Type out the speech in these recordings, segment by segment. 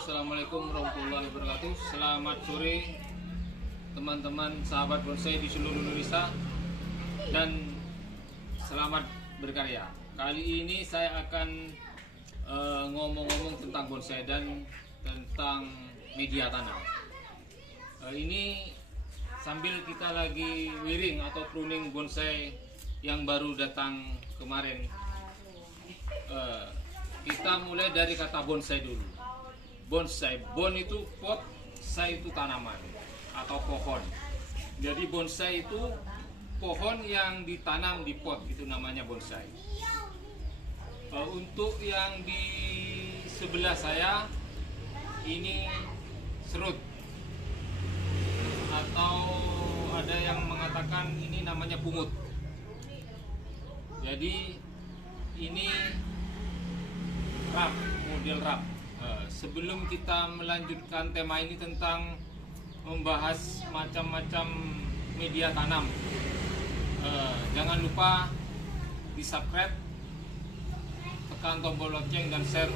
Assalamualaikum warahmatullahi wabarakatuh. Selamat sore teman-teman sahabat bonsai di seluruh Indonesia dan selamat berkarya. Kali ini saya akan ngomong-ngomong tentang bonsai dan tentang media tanam. Ini sambil kita lagi wiring atau pruning bonsai yang baru datang kemarin. Kita mulai dari kata bonsai dulu. Bonsai, bon itu pot, sai itu tanaman atau pohon. Jadi bonsai itu pohon yang ditanam di pot, itu namanya bonsai. Untuk yang di sebelah saya ini serut, atau ada yang mengatakan ini namanya pungut. Jadi ini rap, model rap. Sebelum kita melanjutkan tema ini tentang membahas macam-macam media tanam, jangan lupa di subscribe, tekan tombol lonceng dan share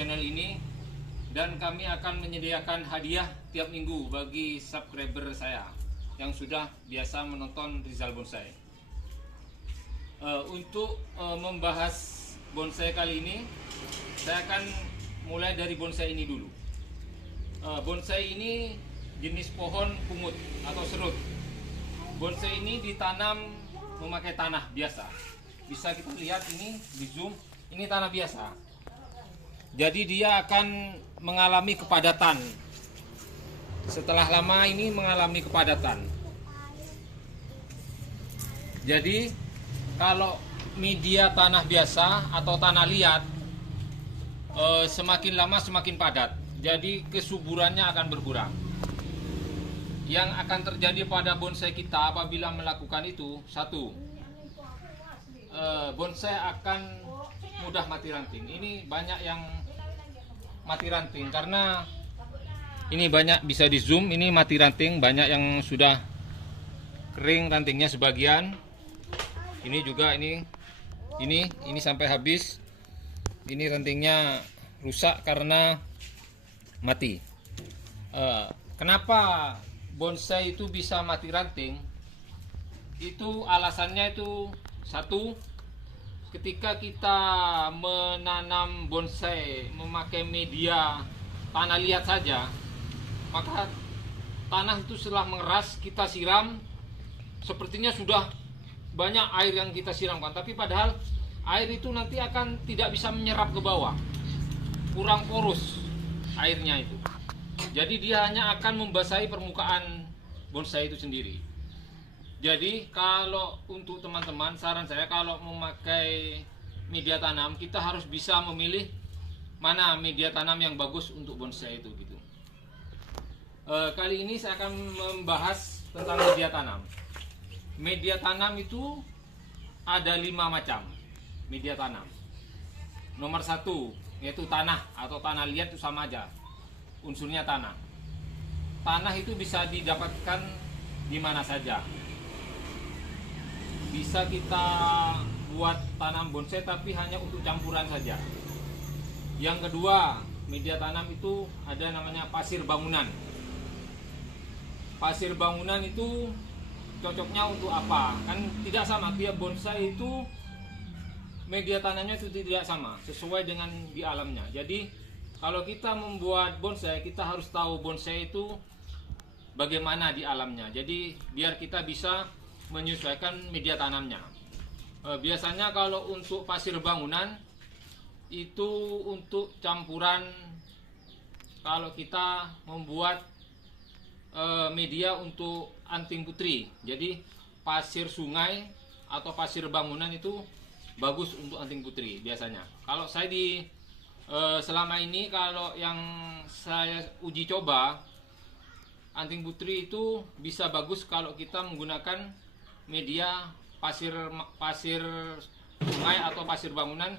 channel ini, dan kami akan menyediakan hadiah tiap minggu bagi subscriber saya yang sudah biasa menonton Rizal Bonsai. Untuk membahas bonsai kali ini, saya akan mulai dari bonsai ini dulu. Bonsai ini jenis pohon pungut atau serut. Bonsai ini ditanam memakai tanah biasa. Bisa kita lihat ini di zoom, ini tanah biasa. Jadi dia akan mengalami kepadatan. Setelah lama ini mengalami kepadatan. Jadi kalau media tanah biasa atau tanah liat, semakin lama semakin padat, jadi kesuburannya akan berkurang. Yang akan terjadi pada bonsai kita apabila melakukan itu, satu, bonsai akan mudah mati ranting. Ini banyak yang mati ranting karena ini banyak, bisa di zoom, ini mati ranting, banyak yang sudah kering rantingnya sebagian. Ini juga ini sampai habis. Ini rantingnya rusak karena mati. Kenapa bonsai itu bisa mati ranting? Itu alasannya itu satu, ketika kita menanam bonsai memakai media tanah liat saja, maka tanah itu setelah mengeras kita siram, sepertinya sudah banyak air yang kita siramkan, tapi padahal air itu nanti akan tidak bisa menyerap ke bawah, kurang porus airnya itu. Jadi dia hanya akan membasahi permukaan bonsai itu sendiri. Jadi kalau untuk teman-teman, saran saya kalau memakai media tanam, kita harus bisa memilih mana media tanam yang bagus untuk bonsai itu gitu. Kali ini saya akan membahas tentang media tanam. Media tanam itu ada 5 macam media tanam. Nomor 1 yaitu tanah atau tanah liat, itu sama aja, unsurnya tanah. Tanah itu bisa didapatkan di mana saja. Bisa kita buat tanam bonsai tapi hanya untuk campuran saja. Yang kedua, media tanam itu ada namanya pasir bangunan. Pasir bangunan itu cocoknya untuk apa? Kan tidak sama, tiap bonsai itu media tanamnya itu tidak sama, sesuai dengan di alamnya. Jadi kalau kita membuat bonsai, kita harus tahu bonsai itu bagaimana di alamnya. Jadi biar kita bisa menyesuaikan media tanamnya. Biasanya kalau untuk pasir bangunan itu untuk campuran, kalau kita membuat media untuk anting putri. Jadi pasir sungai atau pasir bangunan itu bagus untuk anting putri biasanya. Kalau saya selama ini, kalau yang saya uji coba, anting putri itu bisa bagus kalau kita menggunakan media pasir sungai atau pasir bangunan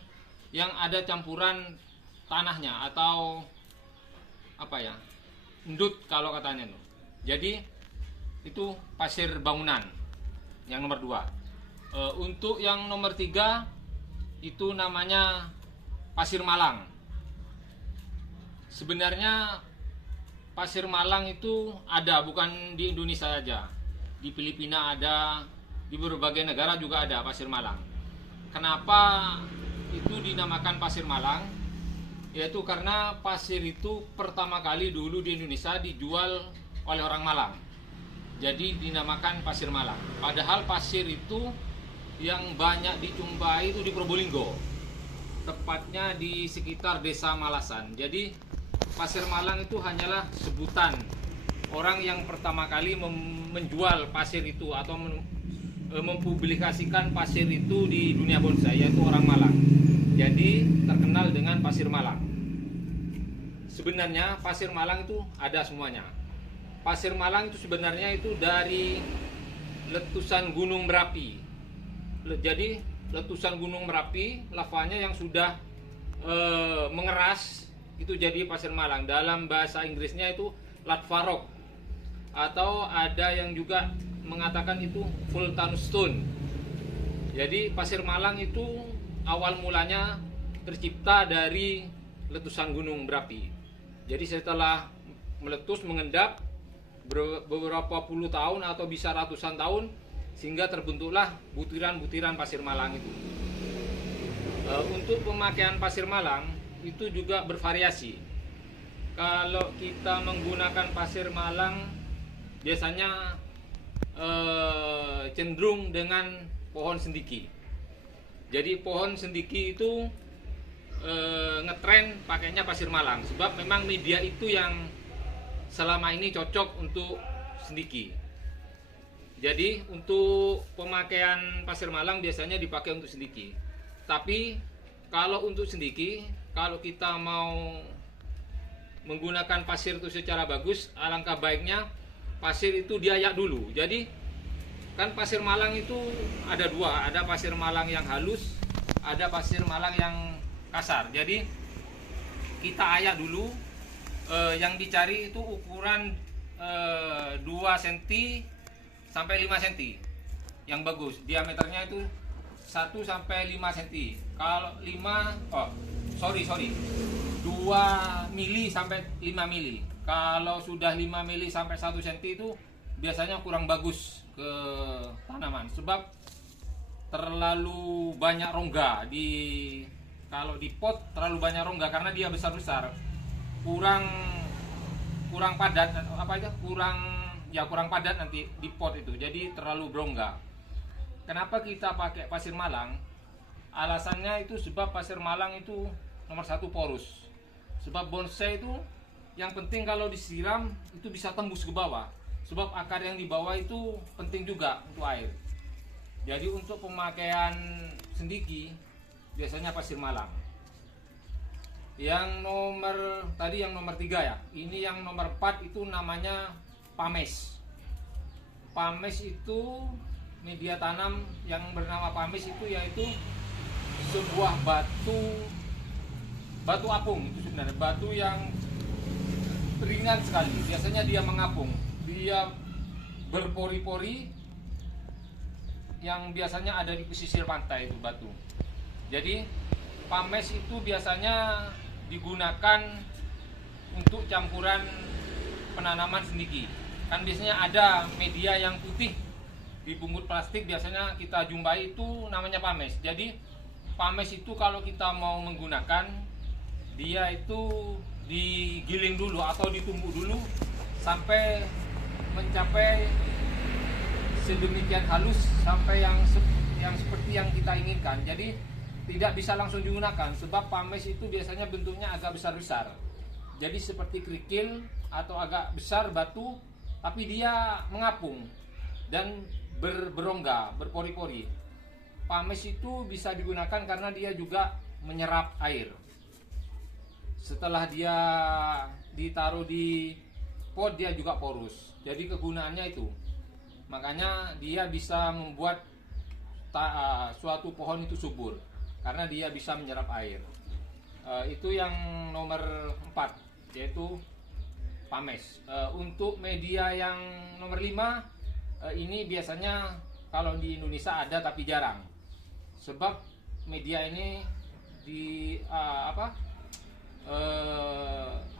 yang ada campuran tanahnya atau apa ya, endut kalau katanya. Jadi itu pasir bangunan yang nomor 2. Untuk yang nomor 3 itu namanya pasir malang. Sebenarnya pasir malang itu ada, bukan di Indonesia saja. Di Filipina ada, di berbagai negara juga ada pasir malang. Kenapa itu dinamakan pasir malang? Yaitu karena pasir itu pertama kali dulu di Indonesia dijual oleh orang Malang. Jadi dinamakan pasir malang. Padahal pasir itu yang banyak dijumpai itu di Probolinggo, tepatnya di sekitar desa Malasan. Jadi pasir malang itu hanyalah sebutan orang yang pertama kali menjual pasir itu atau mempublikasikan pasir itu di dunia bonsai, yaitu orang Malang. Jadi terkenal dengan pasir malang. Sebenarnya pasir malang itu ada semuanya. Pasir malang itu sebenarnya itu dari letusan gunung Merapi. Jadi letusan gunung Merapi, lavanya yang sudah mengeras itu jadi pasir malang. Dalam bahasa Inggrisnya itu lava rock, atau ada yang juga mengatakan itu volcanic stone. Jadi pasir malang itu awal mulanya tercipta dari letusan gunung berapi. Jadi setelah meletus mengendap beberapa puluh tahun atau bisa ratusan tahun, sehingga terbentuklah butiran-butiran pasir malang itu. Untuk pemakaian pasir malang itu juga bervariasi. Kalau kita menggunakan pasir malang biasanya cenderung dengan pohon sendiki. Jadi pohon sendiki itu ngetren pakainya pasir malang, sebab memang media itu yang selama ini cocok untuk sendiki. Jadi untuk pemakaian pasir malang biasanya dipakai untuk sendiki. Tapi kalau untuk sendiki, kalau kita mau menggunakan pasir itu secara bagus, alangkah baiknya pasir itu diayak dulu. Jadi kan pasir malang itu ada dua, ada pasir malang yang halus, ada pasir malang yang kasar. Jadi kita ayak dulu. Yang dicari itu ukuran 2 cm sampai 5 cm yang bagus. Diameternya itu 1 sampai 5 cm. Kalau 2 mili sampai 5 mili. Kalau sudah 5 mili sampai 1 cm itu biasanya kurang bagus ke tanaman, sebab terlalu banyak rongga kalau di pot, terlalu banyak rongga karena dia besar-besar. Kurang padat, kurang padat nanti di pot itu, jadi terlalu berongga. Kenapa kita pakai pasir malang? Alasannya itu sebab pasir malang itu nomor 1 porus. Sebab bonsai itu yang penting kalau disiram itu bisa tembus ke bawah, sebab akar yang di bawah itu penting juga untuk air. Jadi untuk pemakaian sendiki biasanya pasir malang. Yang nomor 3 ya. Ini yang nomor 4 itu namanya pames. Pames itu media tanam yang bernama pames itu yaitu sebuah batu apung. Itu sebenarnya batu yang ringan sekali. Biasanya dia mengapung. Dia berpori-pori yang biasanya ada di pesisir pantai itu batu. Jadi pames itu biasanya digunakan untuk campuran penanaman sendiki. Kan biasanya ada media yang putih dibungkus plastik, biasanya kita jumpai itu namanya pames. Jadi pames itu kalau kita mau menggunakan, dia itu digiling dulu atau ditumbuk dulu sampai mencapai sedemikian halus, sampai yang seperti yang kita inginkan. Jadi tidak bisa langsung digunakan, sebab pames itu biasanya bentuknya agak besar-besar. Jadi seperti kerikil atau agak besar batu, tapi dia mengapung dan berongga, berpori-pori. Pames itu bisa digunakan karena dia juga menyerap air. Setelah dia ditaruh di pot, dia juga porus. Jadi kegunaannya itu. Makanya dia bisa membuat suatu pohon itu subur, karena dia bisa menyerap air. Itu yang nomor 4, yaitu pames. Untuk media yang nomor 5, ini biasanya kalau di Indonesia ada tapi jarang. Sebab media ini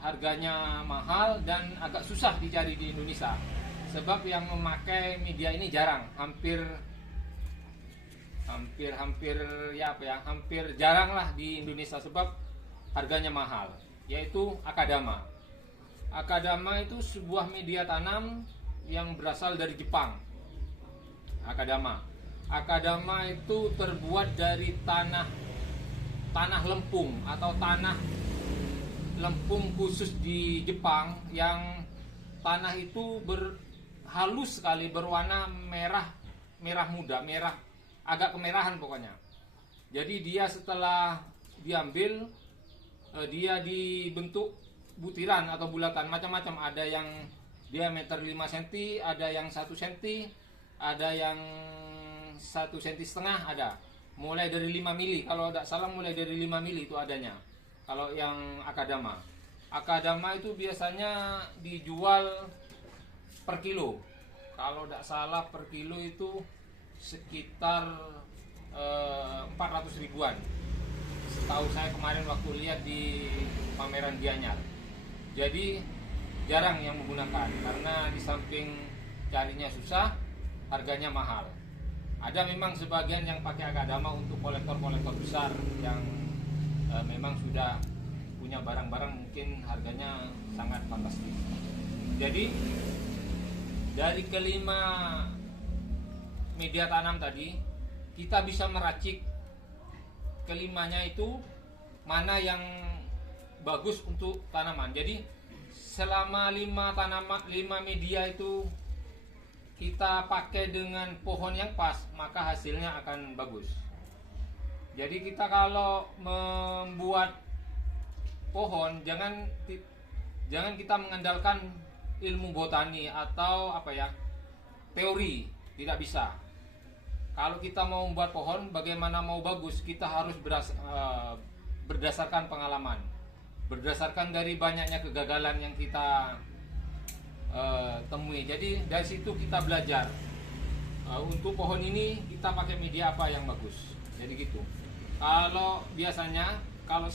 harganya mahal dan agak susah dicari di Indonesia. Sebab yang memakai media ini jarang, hampir ya apa ya, hampir jarang lah di Indonesia sebab harganya mahal, yaitu Akadama. Akadama itu sebuah media tanam yang berasal dari Jepang. Akadama itu terbuat dari tanah lempung atau tanah lempung khusus di Jepang, yang tanah itu halus sekali, berwarna merah muda, merah agak kemerahan pokoknya. Jadi dia setelah diambil, dia dibentuk butiran atau bulatan macam-macam. Ada yang diameter 5 cm, ada yang 1 cm, ada yang 1,5 cm, ada. Mulai dari 5 mili, kalau tidak salah mulai dari 5 mili itu adanya. Kalau yang Akadama. Akadama itu biasanya dijual per kilo. Kalau tidak salah per kilo itu sekitar 400 ribuan. Setahu saya kemarin waktu lihat di pameran Gianyar. Jadi jarang yang menggunakan karena di samping carinya susah, harganya mahal. Ada memang sebagian yang pakai Akadama untuk kolektor-kolektor besar yang memang sudah punya barang-barang, mungkin harganya sangat fantastis. Jadi dari kelima media tanam tadi, kita bisa meracik kelimanya itu mana yang bagus untuk tanaman. Jadi selama 5 media itu kita pakai dengan pohon yang pas, maka hasilnya akan bagus. Jadi kita kalau membuat pohon, jangan kita mengandalkan ilmu botani atau teori, tidak bisa. Kalau kita mau membuat pohon, bagaimana mau bagus, kita harus berdasarkan pengalaman, berdasarkan dari banyaknya kegagalan yang kita temui. Jadi dari situ kita belajar untuk pohon ini kita pakai media apa yang bagus. Jadi gitu. Kalau biasanya, kalau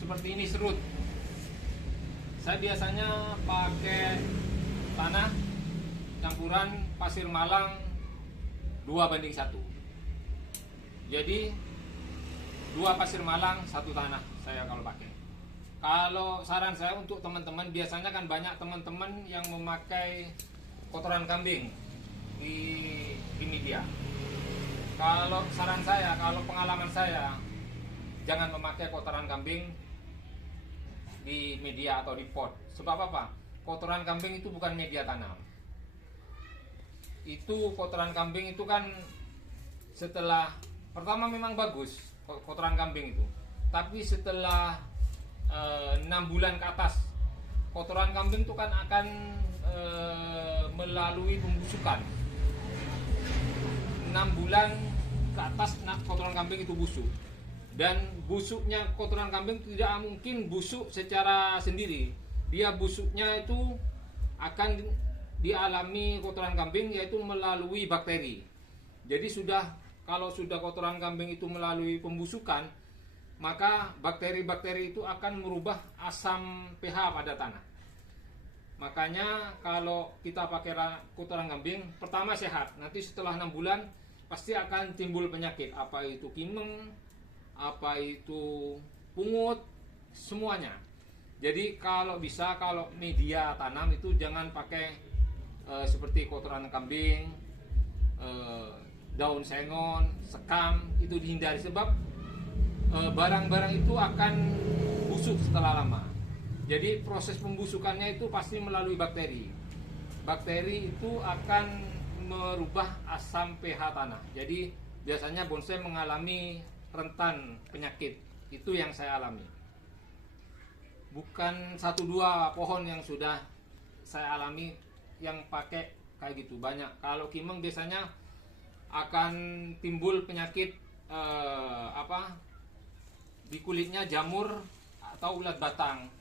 seperti ini serut, saya biasanya pakai tanah campuran pasir malang 2:1. Jadi 2 pasir malang 1 tanah saya kalau pakai. Kalau saran saya untuk teman-teman, biasanya kan banyak teman-teman yang memakai kotoran kambing di media. Kalau saran saya, kalau pengalaman saya, jangan memakai kotoran kambing di media atau di pot. Sebab apa? Kotoran kambing itu bukan media tanam. Itu kotoran kambing itu kan setelah pertama memang bagus kotoran kambing itu, tapi setelah 6 bulan ke atas, kotoran kambing itu kan akan melalui pembusukan. 6 bulan ke atas kotoran kambing itu busuk. Dan busuknya kotoran kambing tidak mungkin busuk secara sendiri. Dia busuknya itu akan dialami kotoran kambing, yaitu melalui bakteri. Jadi kalau sudah kotoran kambing itu melalui pembusukan, maka bakteri-bakteri itu akan merubah asam pH pada tanah. Makanya kalau kita pakai kotoran kambing, pertama sehat, nanti setelah 6 bulan pasti akan timbul penyakit, apa itu kimeng, apa itu pungut, semuanya. Jadi kalau bisa, kalau media tanam itu jangan pakai seperti kotoran kambing, daun sengon, sekam, itu dihindari sebab barang-barang itu akan busuk setelah lama. Jadi proses pembusukannya itu pasti melalui bakteri. Bakteri itu akan merubah asam pH tanah. Jadi biasanya bonsai mengalami rentan penyakit. Itu yang saya alami. Bukan 1-2 pohon yang sudah saya alami yang pakai kayak gitu, banyak. Kalau kimeng biasanya akan timbul penyakit di kulitnya, jamur atau ulat batang,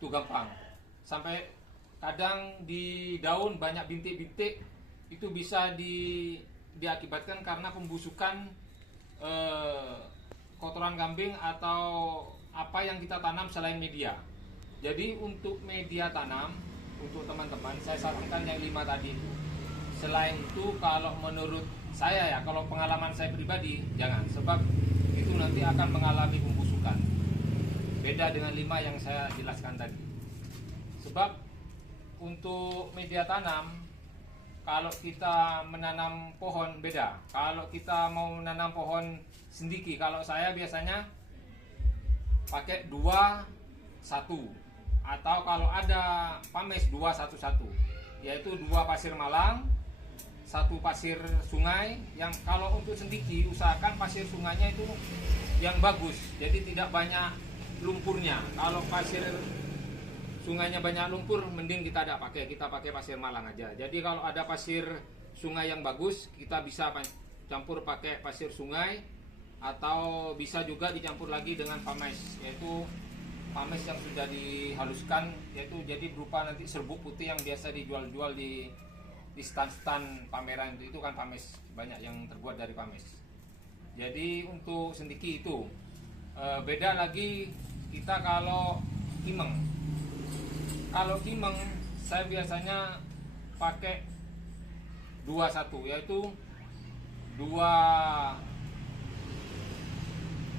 itu gampang. Sampai kadang di daun banyak bintik-bintik, itu bisa diakibatkan karena pembusukan kotoran kambing atau apa yang kita tanam selain media. Jadi untuk media tanam, untuk teman-teman saya sarankan yang 5 tadi itu. Selain itu kalau menurut saya ya, kalau pengalaman saya pribadi jangan, sebab itu nanti akan mengalami pembusukan. Beda dengan 5 yang saya jelaskan tadi. Sebab untuk media tanam, kalau kita menanam pohon beda. Kalau kita mau menanam pohon sendiki, kalau saya biasanya pakai 2-1, atau kalau ada pames 2-1-1, yaitu 2 pasir malang, 1 pasir sungai. Yang kalau untuk sendiki usahakan pasir sungainya itu yang bagus, jadi tidak banyak lumpurnya. Kalau pasir sungainya banyak lumpur, mending kita tidak pakai, kita pakai pasir malang aja. Jadi kalau ada pasir sungai yang bagus, kita bisa campur pakai pasir sungai, atau bisa juga dicampur lagi dengan pames, yaitu pames yang sudah dihaluskan, yaitu jadi berupa nanti serbuk putih yang biasa dijual-jual di stand-stand pameran. Itu kan pames, banyak yang terbuat dari pames. Jadi untuk sendiki itu beda lagi kita kalau kimeng. Kalau kimeng saya biasanya pakai 2-1, yaitu 2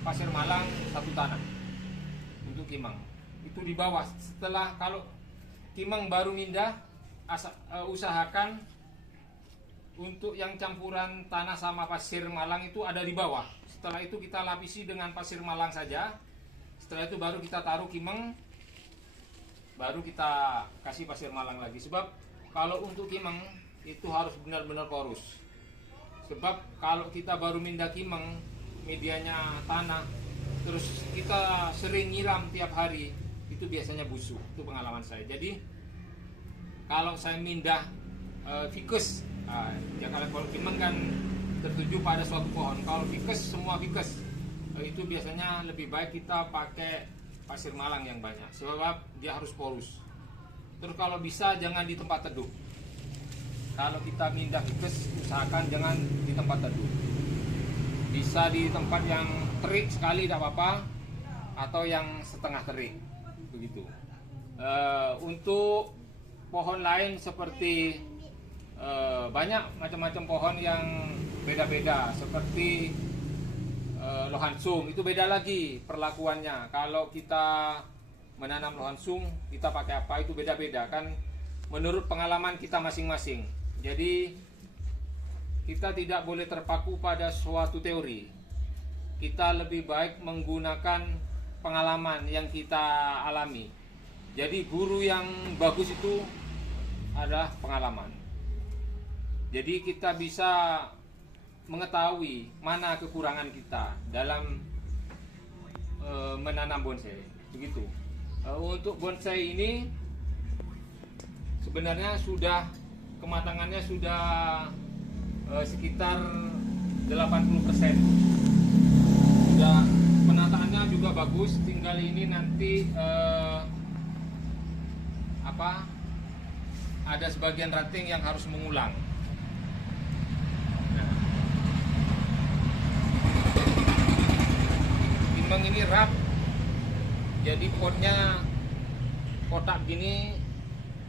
pasir malang, 1 tanah untuk kimeng. Itu di bawah. Setelah kalau kimeng baru mindah, usahakan untuk yang campuran tanah sama pasir malang itu ada di bawah. Setelah itu kita lapisi dengan pasir malang saja. Setelah itu baru kita taruh kimeng, baru kita kasih pasir malang lagi. Sebab kalau untuk kimeng itu harus benar-benar porus. Sebab kalau kita baru mindah kimeng, medianya tanah, terus kita sering nyiram tiap hari, itu biasanya busuk. Itu pengalaman saya. Jadi kalau saya mindah ficus, ya kalau kimeng kan tertuju pada suatu pohon. Kalau ficus, semua ficus, itu biasanya lebih baik kita pakai pasir malang yang banyak, sebab dia harus porus. Terus kalau bisa jangan di tempat teduh. Kalau kita mindah ficus, usahakan jangan di tempat teduh. Bisa di tempat yang terik sekali tidak apa-apa, atau yang setengah terik, begitu. Untuk pohon lain seperti banyak macam-macam pohon yang beda-beda, seperti lohansum, itu beda lagi perlakuannya. Kalau kita menanam lohansum, kita pakai apa, itu beda-beda kan, menurut pengalaman kita masing-masing. Jadi kita tidak boleh terpaku pada suatu teori. Kita lebih baik menggunakan pengalaman yang kita alami. Jadi guru yang bagus itu adalah pengalaman. Jadi kita bisa mengetahui mana kekurangan kita dalam menanam bonsai, begitu. Untuk bonsai ini sebenarnya sudah kematangannya sudah sekitar 80%. Sudah, penataannya juga bagus, tinggal ini nanti ada sebagian ranting yang harus mengulang. Kimeng ini rap, jadi potnya kotak gini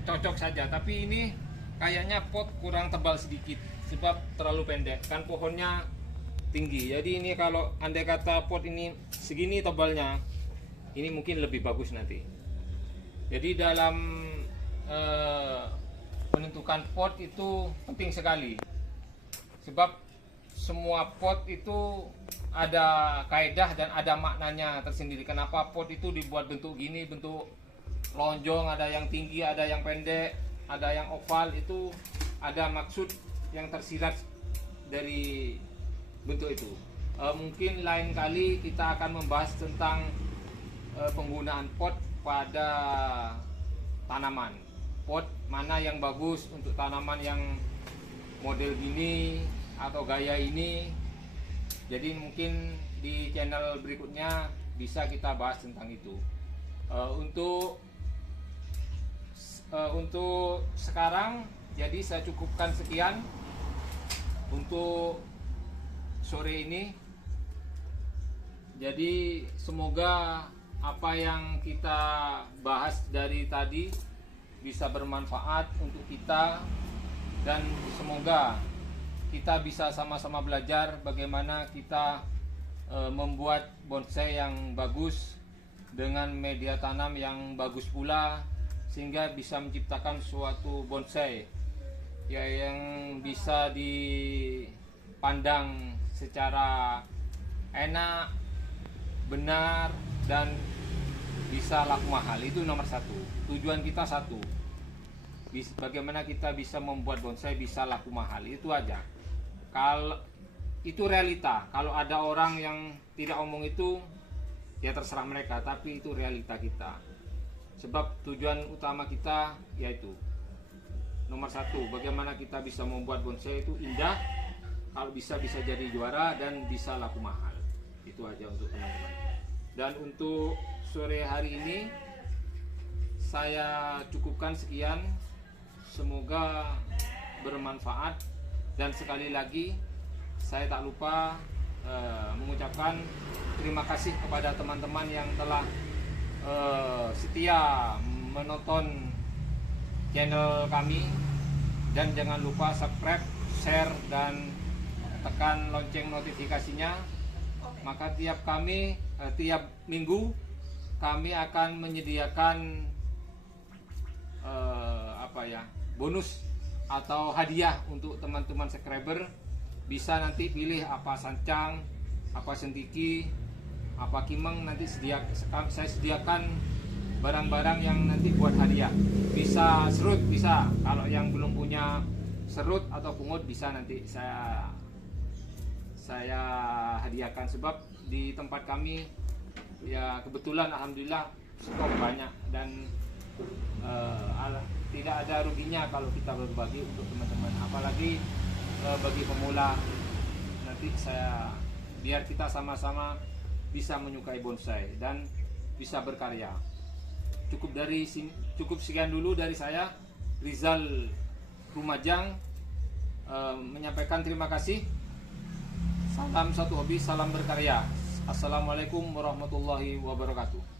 cocok saja, tapi ini kayaknya pot kurang tebal sedikit sebab terlalu pendek, kan pohonnya tinggi. Jadi ini kalau andai kata pot ini segini tebalnya, ini mungkin lebih bagus nanti. Jadi dalam menentukan pot itu penting sekali, sebab semua pot itu ada kaidah dan ada maknanya tersendiri. Kenapa pot itu dibuat bentuk gini, bentuk lonjong, ada yang tinggi, ada yang pendek, ada yang oval, itu ada maksud yang tersirat dari bentuk itu. Mungkin lain kali kita akan membahas tentang penggunaan pot pada tanaman. Pot mana yang bagus untuk tanaman yang model gini atau gaya ini. Jadi mungkin di channel berikutnya bisa kita bahas tentang itu. Untuk sekarang, jadi saya cukupkan sekian untuk sore ini. Jadi semoga apa yang kita bahas dari tadi bisa bermanfaat untuk kita, dan semoga kita bisa sama-sama belajar bagaimana kita membuat bonsai yang bagus dengan media tanam yang bagus pula, sehingga bisa menciptakan suatu bonsai ya yang bisa dipandang secara enak, benar, dan bisa laku mahal. Itu nomor satu. Tujuan kita satu, bagaimana kita bisa membuat bonsai bisa laku mahal. Itu aja. Kalau itu realita. Kalau ada orang yang tidak omong itu, ya terserah mereka, tapi itu realita kita. Sebab tujuan utama kita yaitu nomor satu, bagaimana kita bisa membuat bonsai itu indah, kalau bisa jadi juara dan bisa laku mahal. Itu aja untuk teman-teman. Dan untuk sore hari ini saya cukupkan sekian. Semoga bermanfaat, dan sekali lagi saya tak lupa mengucapkan terima kasih kepada teman-teman yang telah setia menonton channel kami, dan jangan lupa subscribe, share, dan tekan lonceng notifikasinya. Maka tiap minggu kami akan menyediakan bonus atau hadiah untuk teman-teman subscriber. Bisa nanti pilih apa sancang, apa sentiki, apa kimeng, nanti saya sediakan barang-barang yang nanti buat hadiah. Bisa serut, bisa. Kalau yang belum punya serut atau pungut bisa nanti saya hadiahkan, sebab di tempat kami ya kebetulan alhamdulillah stok banyak, dan tidak ada ruginya kalau kita berbagi untuk teman-teman, apalagi bagi pemula. Nanti biar kita sama-sama bisa menyukai bonsai dan bisa berkarya. Cukup sekian dulu dari saya, Rizal Lumajang, menyampaikan terima kasih. Salam satu hobi, salam berkarya. Assalamualaikum warahmatullahi wabarakatuh.